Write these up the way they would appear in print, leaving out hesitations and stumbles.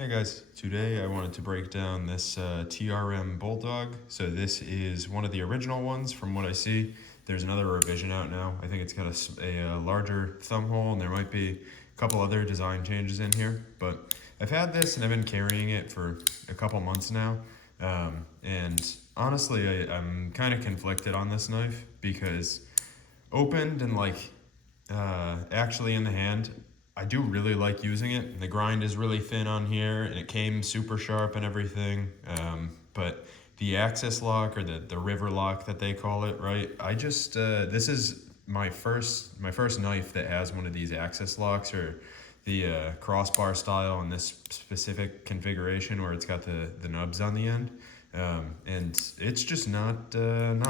Hey guys, today I wanted to break down this TRM Bulldog. So this is one of the original ones from what I see. There's another revision out now. I think it's got a larger thumb hole and there might be a couple other design changes in here. But I've had this and I've been carrying it for a couple months now. And honestly, I'm kind of conflicted on this knife because opened and actually in the hand, I do really like using it. The grind is really thin on here and it came super sharp and everything. But the axis lock or the river lock that they call it, right? This is my first knife that has one of these axis locks or the crossbar style in this specific configuration where it's got the nubs on the end. And it's just not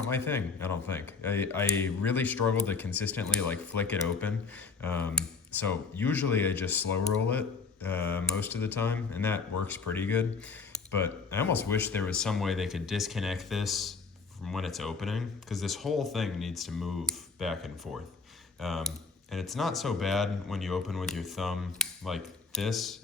my thing. I don't think. I really struggle to consistently flick it open. So usually I just slow roll it most of the time, and that works pretty good. But I almost wish there was some way they could disconnect this from when it's opening, because this whole thing needs to move back and forth. And it's not so bad when you open with your thumb like this,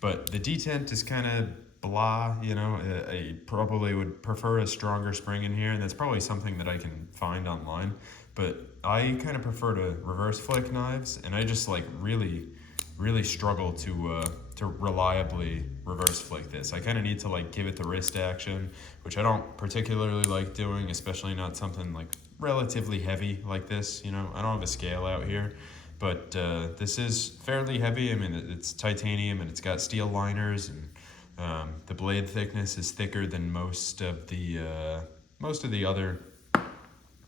but the detent is kind of blah, I probably would prefer a stronger spring in here, and that's probably something that I can find online. But I kind of prefer to reverse flick knives, and I just really struggle to reliably reverse flick this. I kind of need to give it the wrist action, which I don't particularly like doing, especially not something relatively heavy like this. I don't have a scale out here, but this is fairly heavy. I mean, it's titanium and it's got steel liners, and the blade thickness is thicker than most of the other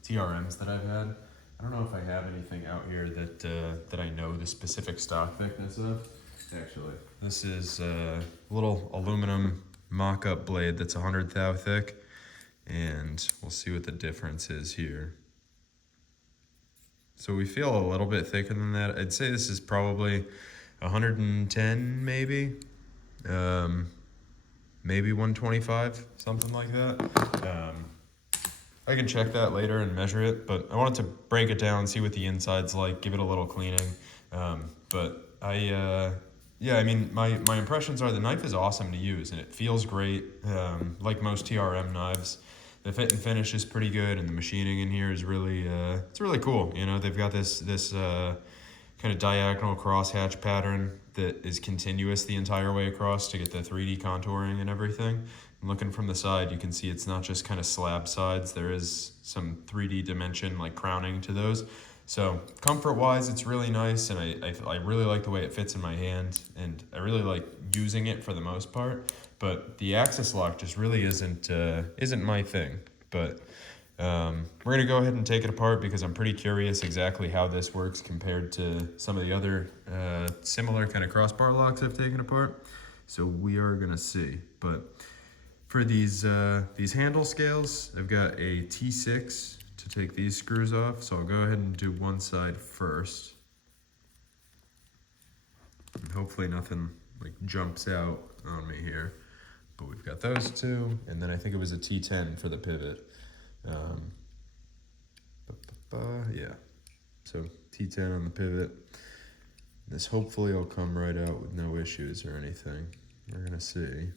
TRMs that I've had. I don't know if I have anything out here that I know the specific stock thickness of. Actually, this is a little aluminum mock-up blade that's 100 thou thick, and we'll see what the difference is here. So we feel a little bit thicker than that. I'd say this is probably 110 maybe. Maybe 125, something like that. I can check that later and measure it, but I wanted to break it down, see what the inside's like, give it a little cleaning. But I mean, my impressions are the knife is awesome to use and it feels great. Like most TRM knives, the fit and finish is pretty good, and the machining in here is really, it's really cool. They've got this kind of diagonal crosshatch pattern that is continuous the entire way across to get the 3D contouring and everything. And looking from the side, you can see it's not just kind of slab sides. There is some 3D dimension crowning to those. So comfort-wise, it's really nice, and I really like the way it fits in my hand, and I really like using it for the most part. But the axis lock just really isn't my thing. But we're gonna go ahead and take it apart because I'm pretty curious exactly how this works compared to some of the other similar kind of crossbar locks I've taken apart. So we are gonna see. But for these handle scales, I've got a T6 to take these screws off. So I'll go ahead and do one side first. And hopefully nothing jumps out on me here. But we've got those two, and then I think it was a T10 for the pivot. Yeah, so T10 on the pivot. This hopefully will come right out with no issues or anything. We're gonna see.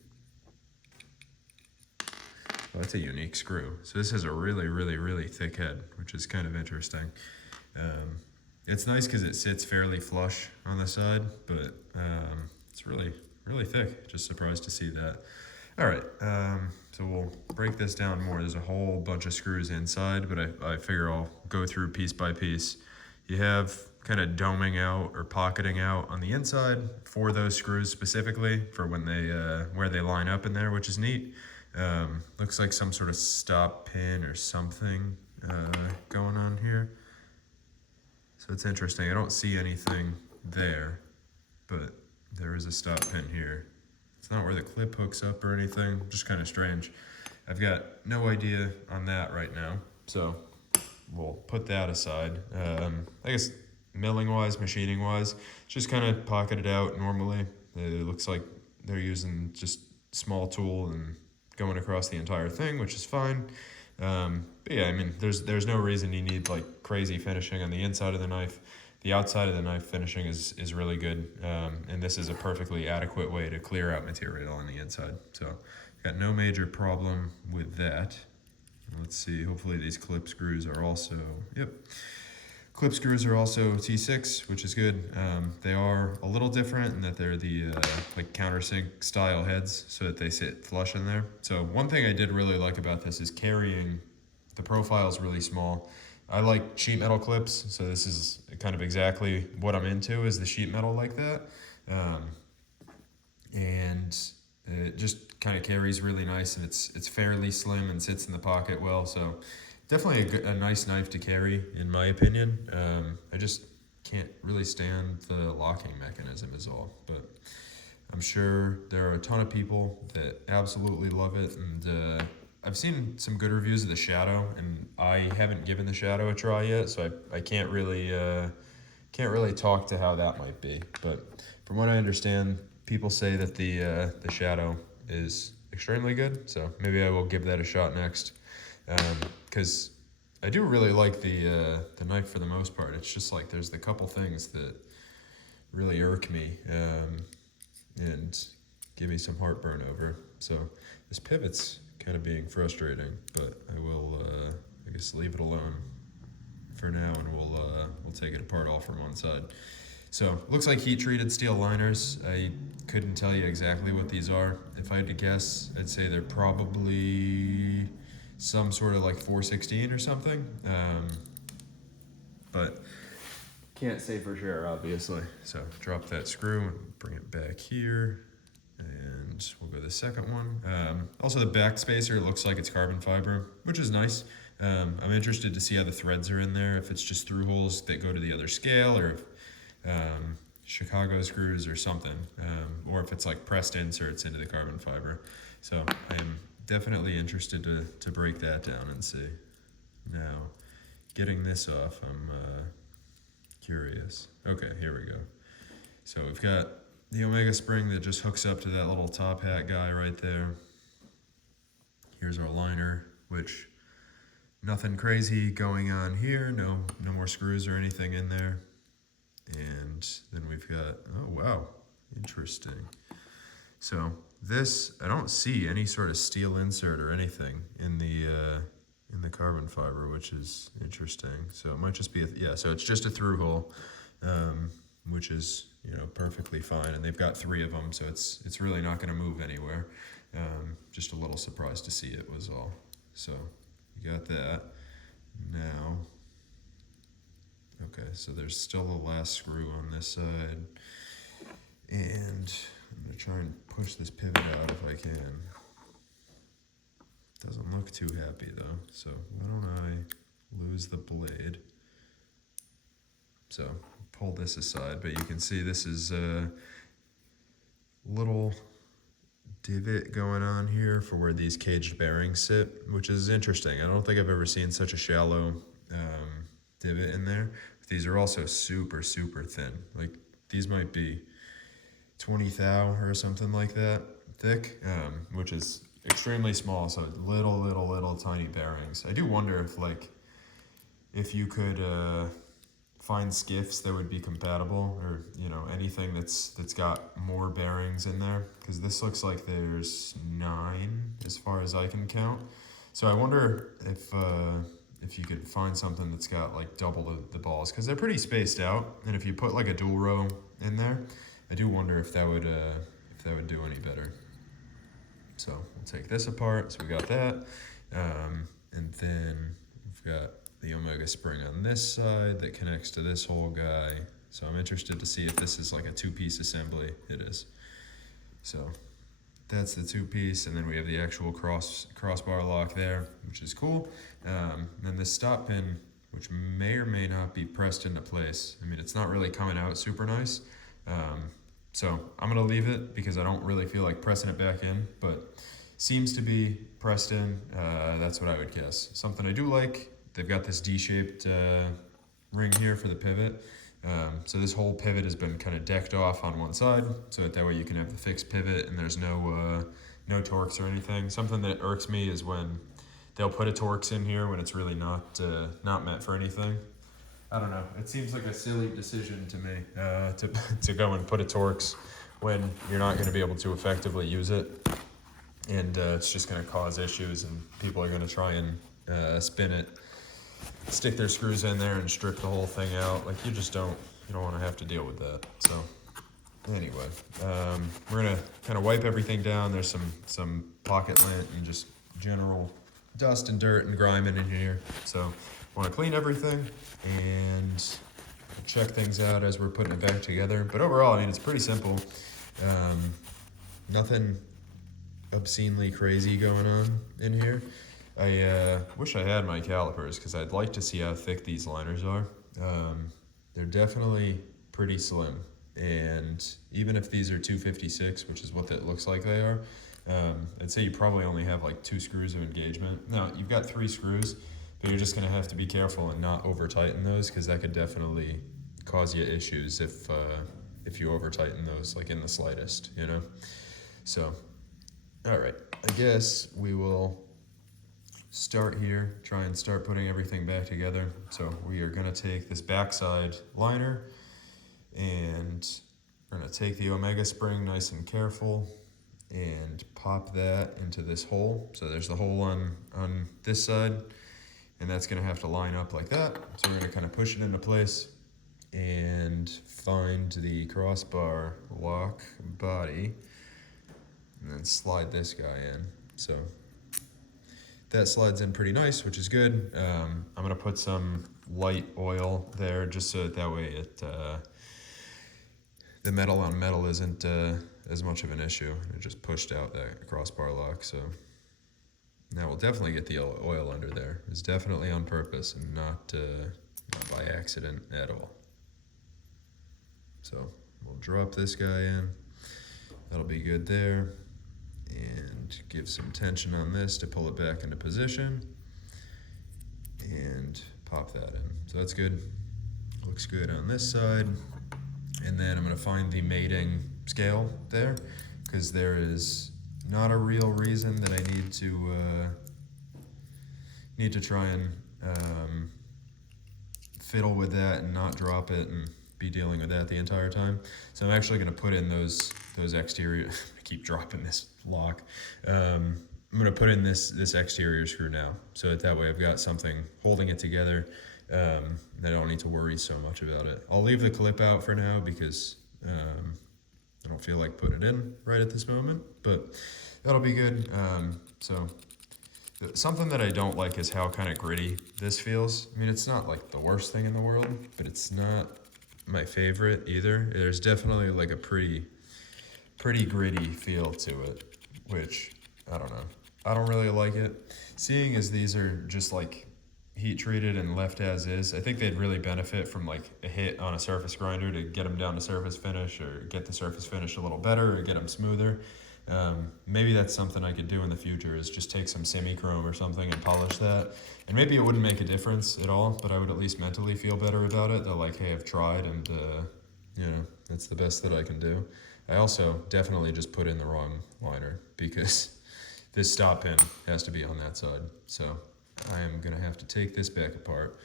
Well, that's a unique screw. So this has a really thick head, which is kind of interesting. It's nice because it sits fairly flush on the side, but it's really thick. Just surprised to see that. All right, so we'll break this down more. There's a whole bunch of screws inside, but I figure I'll go through piece by piece. You have kind of doming out or pocketing out on the inside for those screws specifically for when they where they line up in there, which is neat. Looks like some sort of stop pin or something going on here. So it's interesting. I don't see anything there, but there is a stop pin here. It's not where the clip hooks up or anything, just kind of strange. I've got no idea on that right now, so we'll put that aside. I guess milling-wise, machining-wise, just kind of pocketed out normally. It looks like they're using just small tool and going across the entire thing, which is fine. But yeah, I mean, there's no reason you need crazy finishing on the inside of the knife. the outside of the knife finishing is really good, and this is a perfectly adequate way to clear out material on the inside. So got no major problem with that. Let's see, hopefully these clip screws are also, yep. Clip screws are also T6, which is good. They are a little different in that they're the like countersink style heads, so that they sit flush in there. So one thing I did really like about this is carrying, the profile is really small. I like sheet metal clips, so this is kind of exactly what I'm into, is the sheet metal like that. And it just kind of carries really nice, and it's fairly slim and sits in the pocket well. So definitely a nice knife to carry, in my opinion. I just can't really stand the locking mechanism is all, but I'm sure there are a ton of people that absolutely love it, and I've seen some good reviews of the Shadow, and I haven't given the Shadow a try yet, so I can't really talk to how that might be. But from what I understand, people say that the Shadow is extremely good, so maybe I will give that a shot next. Because I do really like the knife for the most part. It's just like there's the couple things that really irk me and give me some heartburn over. So this pivot's kind of being frustrating, but I will I guess leave it alone for now, and we'll take it apart all from one side. So looks like heat treated steel liners. I couldn't tell you exactly what these are. If I had to guess, I'd say they're probably some sort of like 416 or something, but can't say for sure, obviously. So drop that screw and bring it back here, and we'll go to the second one. Also, the back spacer looks like it's carbon fiber, which is nice. I'm interested to see how the threads are in there, if it's just through holes that go to the other scale, or if Chicago screws or something, or if it's like pressed inserts into the carbon fiber. So I'm definitely interested to break that down and see. Now, getting this off, I'm curious. Okay, here we go. So we've got the Omega spring that just hooks up to that little top hat guy right there. Here's our liner, which nothing crazy going on here. No more screws or anything in there. And then we've got, oh wow, interesting. So this, I don't see any sort of steel insert or anything in the carbon fiber, which is interesting. So it might just be, so it's just a through hole, which is, perfectly fine. And they've got 3 of them, so it's really not going to move anywhere. Just a little surprised to see it was all. So you got that. Now, okay, so there's still the last screw on this side, and I'm gonna try and push this pivot out if I can. Doesn't look too happy though, so why don't I lose the blade? So pull this aside, but you can see this is a little divot going on here for where these caged bearings sit, which is interesting. I don't think I've ever seen such a shallow divot in there. These are also super, super thin. Like these might be 20 thou or something like that thick, which is extremely small. So little tiny bearings. I do wonder if you could find skiffs that would be compatible, or anything that's got more bearings in there, because this looks like there's 9 as far as I can count. So I wonder if you could find something that's got like double the balls, because they're pretty spaced out, and if you put like a dual row in there, I do wonder if that would do any better. So we'll take this apart. So we got that, and then we've got the Omega spring on this side that connects to this whole guy. So I'm interested to see if this is like a 2-piece assembly. It is. So that's the 2-piece, and then we have the actual crossbar lock there, which is cool. Then this stop pin, which may or may not be pressed into place. I mean, it's not really coming out super nice. So I'm gonna leave it because I don't really feel like pressing it back in, but seems to be pressed in. That's what I would guess. Something I do like, they've got this D-shaped ring here for the pivot. So this whole pivot has been kind of decked off on one side, so that way you can have the fixed pivot and there's no Torx or anything. Something that irks me is when they'll put a Torx in here when it's really not meant for anything. I don't know. It seems like a silly decision to me to go and put a Torx when you're not going to be able to effectively use it, and it's just going to cause issues, and people are going to try and spin it, stick their screws in there, and strip the whole thing out. Like you don't want to have to deal with that. So anyway, we're gonna kind of wipe everything down. There's some pocket lint and just general dust and dirt and grime in here. So want to clean everything and check things out as we're putting it back together. But overall, I mean, it's pretty simple. Nothing obscenely crazy going on in here. I wish I had my calipers because I'd like to see how thick these liners are. They're definitely pretty slim. And even if these are 256, which is what that looks like they are, I'd say you probably only have like 2 screws of engagement. Now, you've got 3 screws, but you're just gonna have to be careful and not over tighten those because that could definitely cause you issues if you over tighten those like in the slightest, you know? So, all right, I guess we will start here, try and start putting everything back together. So we are gonna take this backside liner and we're gonna take the Omega spring nice and careful and pop that into this hole. So there's the hole on this side, and that's gonna have to line up like that. So we're gonna kind of push it into place and find the crossbar lock body and then slide this guy in. So that slides in pretty nice, which is good. I'm gonna put some light oil there just so that way the metal on metal isn't as much of an issue. It just pushed out that crossbar lock, so now we'll definitely get the oil under there. It's definitely on purpose and not by accident at all. So we'll drop this guy in. That'll be good there. And give some tension on this to pull it back into position. And pop that in. So that's good. Looks good on this side. And then I'm going to find the mating scale there, because there is not a real reason that I need to try and fiddle with that and not drop it and be dealing with that the entire time. So I'm actually going to put in those exterior. I keep dropping this lock. I'm going to put in this exterior screw now, so that way I've got something holding it together. I don't need to worry so much about it. I'll leave the clip out for now because I don't feel like putting it in right at this moment, but that'll be good. So something that I don't like is how kind of gritty this feels. I mean, it's not like the worst thing in the world, but it's not my favorite either. There's definitely like a pretty gritty feel to it, which I don't know. I don't really like it. Seeing as these are just like heat treated and left as is, I think they'd really benefit from like a hit on a surface grinder to get them down to surface finish, or get the surface finish a little better, or get them smoother. Maybe that's something I could do in the future, is just take some semi-chrome or something and polish that. And maybe it wouldn't make a difference at all, but I would at least mentally feel better about it. That like, hey, I've tried and that's the best that I can do. I also definitely just put in the wrong liner because this stop pin has to be on that side. So I am gonna have to take this back apart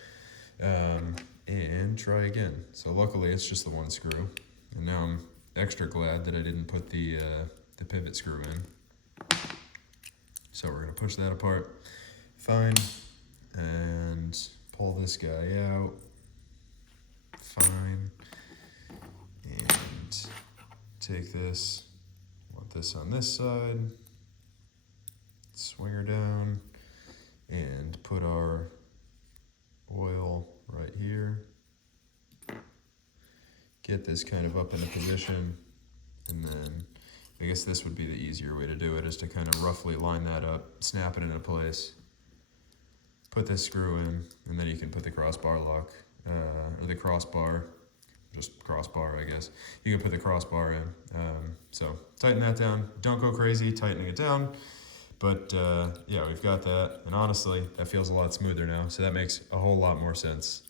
and try again. So luckily it's just the one screw, and now I'm extra glad that I didn't put the pivot screw in. So we're gonna push that apart, fine, and pull this guy out, fine, and take this, want this on this side, swing her down, and put our oil right here. Get this kind of up in a position, and then I guess this would be the easier way to do it, is to kind of roughly line that up, snap it into place, put this screw in, and then you can put the crossbar lock, or the crossbar, just crossbar, I guess. You can put the crossbar in. So tighten that down. Don't go crazy tightening it down. But yeah, we've got that, and honestly, that feels a lot smoother now, so that makes a whole lot more sense.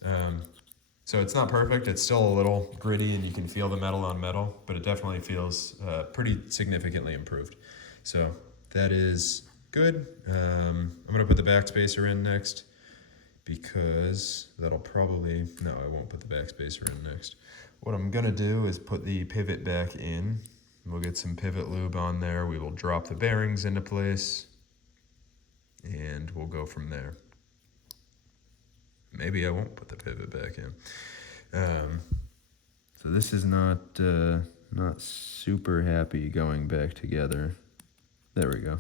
So it's not perfect, it's still a little gritty, and you can feel the metal on metal, but it definitely feels pretty significantly improved. So that is good. I'm gonna put the backspacer in next, because that'll probably, no, I won't put the backspacer in next. What I'm gonna do is put the pivot back in. We'll get some pivot lube on there. We will drop the bearings into place and we'll go from there. Maybe I won't put the pivot back in. So this is not super happy going back together. There we go.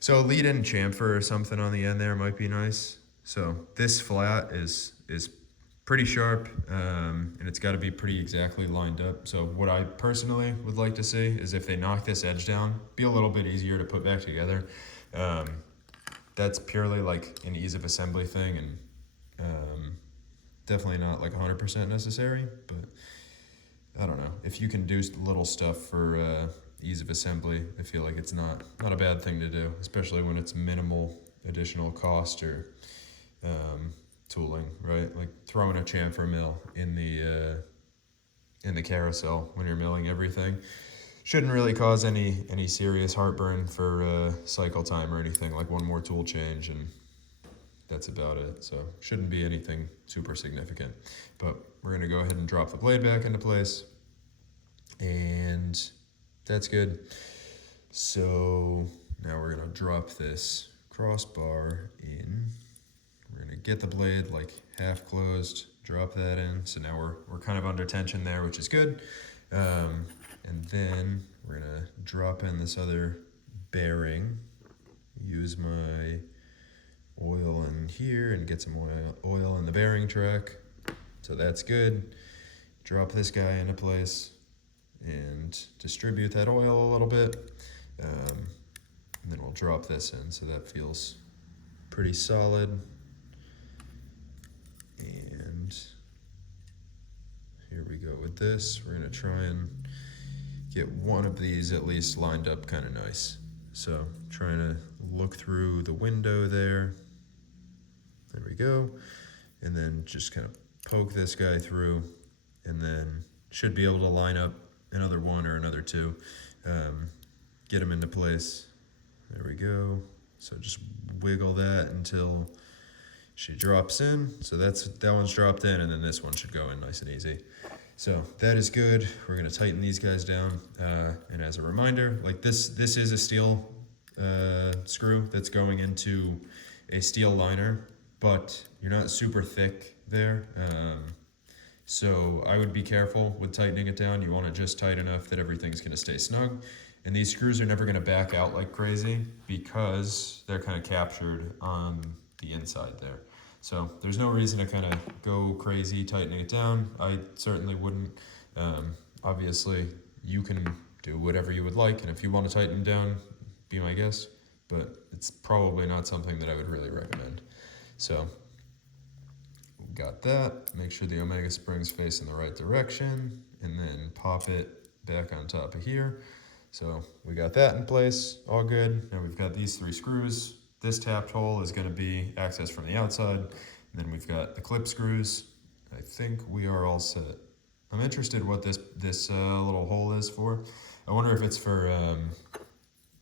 So a lead-in chamfer or something on the end there might be nice. So this flat is pretty sharp, and it's got to be pretty exactly lined up. So what I personally would like to see is if they knock this edge down, be a little bit easier to put back together. That's purely like an ease of assembly thing, and definitely not like 100% necessary, but I don't know. If you can do little stuff for ease of assembly, I feel like it's not a bad thing to do, especially when it's minimal additional cost or tooling, right? Like throwing a chamfer mill in the carousel when you're milling everything shouldn't really cause any serious heartburn for cycle time or anything, like one more tool change and that's about it. So shouldn't be anything super significant, but we're gonna go ahead and drop the blade back into place and that's good. So now we're gonna drop this crossbar in. We're gonna get the blade like half closed, drop that in. So now we're kind of under tension there, which is good. And then we're gonna drop in this other bearing, use my oil in here and get some oil in the bearing track. So that's good. Drop this guy into place and distribute that oil a little bit. And then we'll drop this in, so that feels pretty solid. And here we go with this. We're gonna try and get one of these at least lined up kind of nice. So trying to look through the window there. There we go. And then just kind of poke this guy through and then should be able to line up another one or another two. Get them into place. There we go. So just wiggle that until she drops in. So that one's dropped in, and then this one should go in nice and easy. So that is good. We're gonna tighten these guys down. And as a reminder, like this is a steel screw that's going into a steel liner, but you're not super thick there. So I would be careful with tightening it down. You want it just tight enough that everything's gonna stay snug. And these screws are never gonna back out like crazy because they're kind of captured on the inside there. So there's no reason to kind of go crazy tightening it down. I certainly wouldn't. Obviously, you can do whatever you would like, and if you want to tighten them down, be my guest, but it's probably not something that I would really recommend. So got that. Make sure the Omega springs face in the right direction, and then pop it back on top of here. So we got that in place, all good. Now we've got these 3 screws. This tapped hole is going to be accessed from the outside. And then we've got the clip screws. I think we are all set. I'm interested what this little hole is for. I wonder if it's for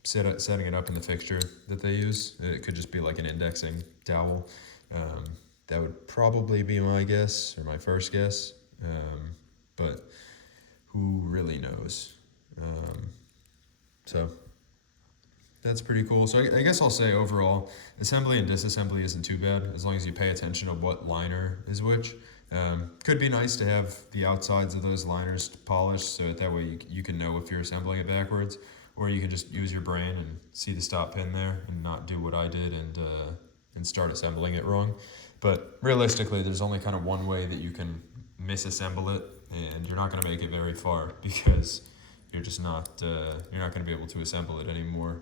setting it up in the fixture that they use. It could just be like an indexing dowel. That would probably be my guess, or my first guess. But who really knows? So that's pretty cool. So I guess I'll say overall, assembly and disassembly isn't too bad as long as you pay attention to what liner is which. Could be nice to have the outsides of those liners polished so that way you can know if you're assembling it backwards, or you can just use your brain and see the stop pin there and not do what I did and start assembling it wrong. But realistically, there's only kind of one way that you can misassemble it, and you're not going to make it very far because you're just not you're not going to be able to assemble it anymore,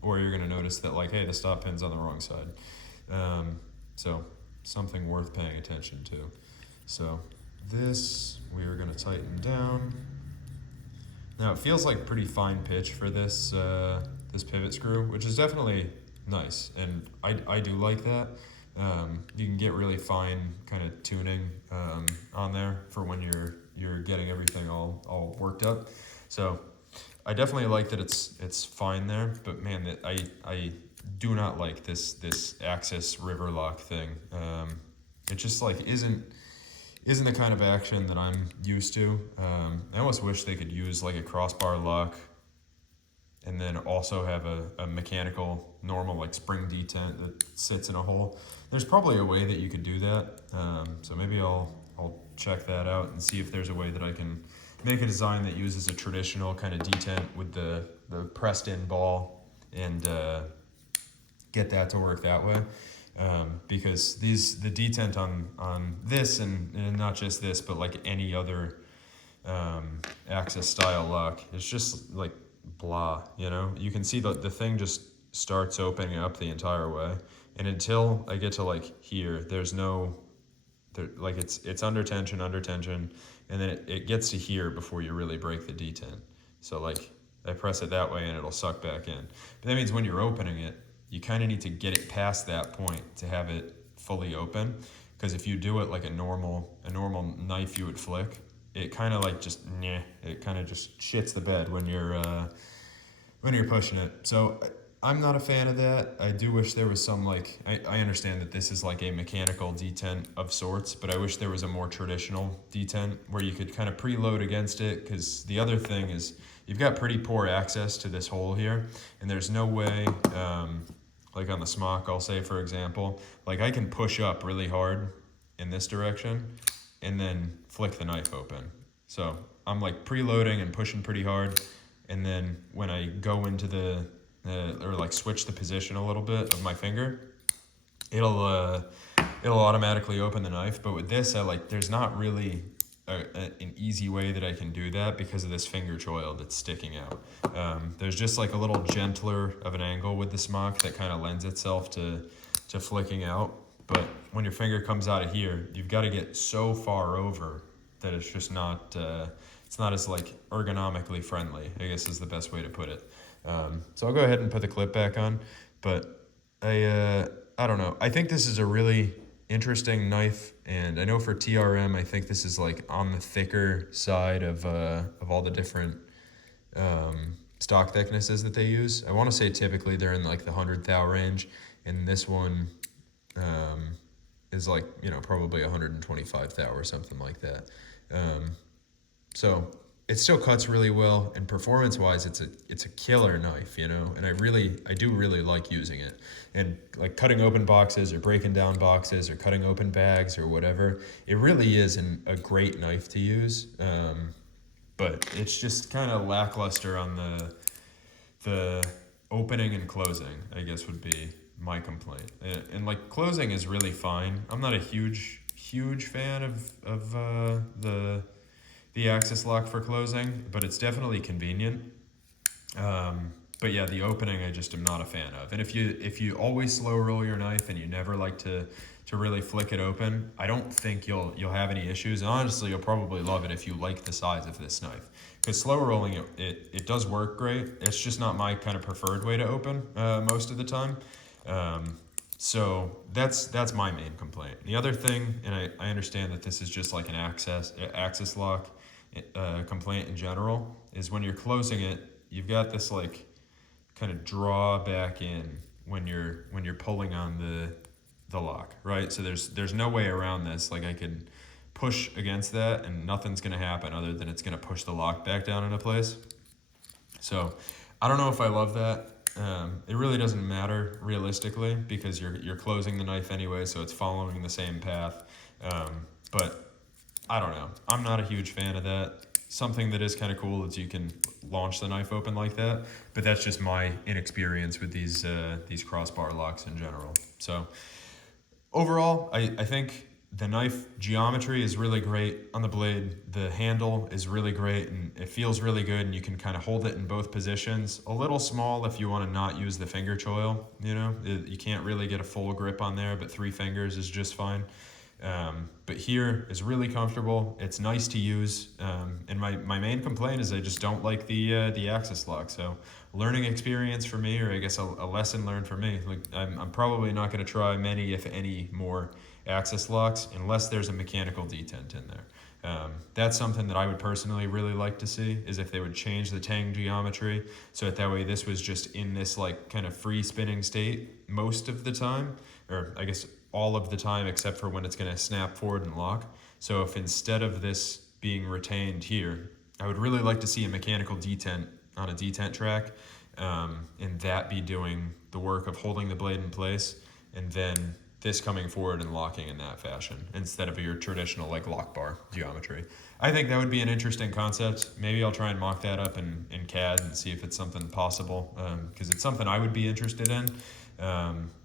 or you're going to notice that like, hey, the stop pin's on the wrong side. So something worth paying attention to. So this we are going to tighten down. Now it feels like pretty fine pitch for this this pivot screw, which is definitely nice, and I do like that. You can get really fine kind of tuning on there for when you're getting everything all worked up. So I definitely like that it's fine there, but man, that I do not like this axis river lock thing. It just like isn't the kind of action that I'm used to. I almost wish they could use like a crossbar lock and then also have a mechanical normal like spring detent that sits in a hole. There's probably a way that you could do that. So maybe I'll check that out and see if there's a way that I can make a design that uses a traditional kind of detent with the pressed in ball and get that to work that way. Because the detent on this and not just this, but like any other axis style lock, it's just like blah, you know? You can see the thing just starts opening up the entire way. And until I get to like here, there's no, like it's under tension, and then it gets to here before you really break the detent. So like I press it that way and it'll suck back in. But that means when you're opening it, you kind of need to get it past that point to have it fully open. Because if you do it like a normal knife you would flick, it kind of like just it kind of just shits the bed when you're pushing it. So I'm not a fan of that. I do wish there was some like I understand that this is like a mechanical detent of sorts, but I wish there was a more traditional detent where you could kind of preload against it. Because the other thing is you've got pretty poor access to this hole here, and there's no way. Like on the smock, I'll say for example, like I can push up really hard in this direction and then flick the knife open. So I'm like preloading and pushing pretty hard, and then when I go into the or like switch the position a little bit of my finger, it'll automatically open the knife. But with this, there's not really an easy way that I can do that because of this finger choil that's sticking out. There's just like a little gentler of an angle with the smock that kind of lends itself to flicking out. But when your finger comes out of here, you've got to get so far over that it's just not, it's not as like ergonomically friendly, I guess is the best way to put it. So I'll go ahead and put the clip back on, but I don't know. I think this is a really interesting knife, and I know for TRM, I think this is like on the thicker side of all the different stock thicknesses that they use. I want to say typically they're in like the 100 thou range, and this one is like, you know, probably 125 thou or something like that. So it still cuts really well, and performance-wise, it's a killer knife, you know. And I do really like using it, and like cutting open boxes or breaking down boxes or cutting open bags or whatever. It really is a great knife to use, but it's just kind of lackluster on the opening and closing, I guess would be my complaint. And like closing is really fine. I'm not a huge fan of the axis lock for closing, but it's definitely convenient. But yeah, the opening I just am not a fan of. And if you always slow roll your knife and you never like to really flick it open, I don't think you'll have any issues. And honestly, you'll probably love it if you like the size of this knife. Because slow rolling it does work great. It's just not my kind of preferred way to open most of the time. So that's my main complaint. The other thing, and I understand that this is just like an axis lock complaint in general, is when you're closing it, you've got this like kind of draw back in when you're pulling on the lock, right? So there's no way around this. Like I could push against that and nothing's gonna happen other than it's gonna push the lock back down into place. So I don't know if I love that. It really doesn't matter realistically because you're closing the knife anyway, so it's following the same path. But I don't know. I'm not a huge fan of that. Something that is kind of cool is you can launch the knife open like that, but that's just my inexperience with these crossbar locks in general. So overall, I think the knife geometry is really great on the blade. The handle is really great and it feels really good, and you can kind of hold it in both positions. A little small if you want to not use the finger choil, you know, you can't really get a full grip on there, but 3 fingers is just fine. But here is really comfortable. It's nice to use. And my main complaint is I just don't like the axis lock. So learning experience for me, or I guess a lesson learned for me. Like I'm probably not going to try many, if any, more axis locks unless there's a mechanical detent in there. That's something that I would personally really like to see, is if they would change the tang geometry so that way this was just in this like kind of free spinning state most of the time, or I guess all of the time except for when it's going to snap forward and lock. So if instead of this being retained here, I would really like to see a mechanical detent on a detent track, and that be doing the work of holding the blade in place, and then this coming forward and locking in that fashion instead of your traditional like lock bar geometry. I think that would be an interesting concept. Maybe I'll try and mock that up in CAD and see if it's something possible, because it's something I would be interested in,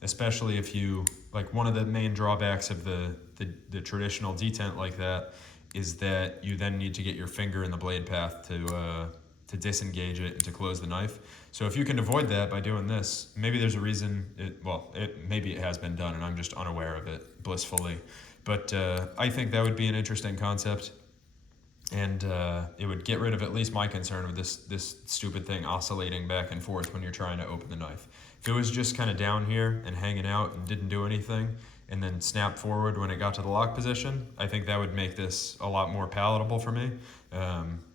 especially if you, like, one of the main drawbacks of the traditional detent like that is that you then need to get your finger in the blade path to disengage it and to close the knife. So if you can avoid that by doing this, maybe there's a reason, maybe it has been done and I'm just unaware of it blissfully. But I think that would be an interesting concept, and it would get rid of at least my concern with this stupid thing oscillating back and forth when you're trying to open the knife. If it was just kind of down here and hanging out and didn't do anything, and then snap forward when it got to the lock position, I think that would make this a lot more palatable for me.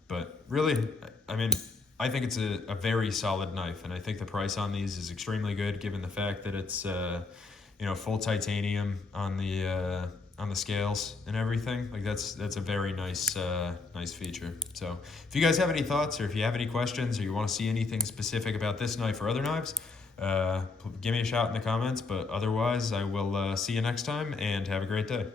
But really, I mean, I think it's a very solid knife, and I think the price on these is extremely good given the fact that it's full titanium on the scales and everything. Like that's a very nice feature. So if you guys have any thoughts, or if you have any questions, or you want to see anything specific about this knife or other knives, give me a shout in the comments. But otherwise, I will see you next time, and have a great day.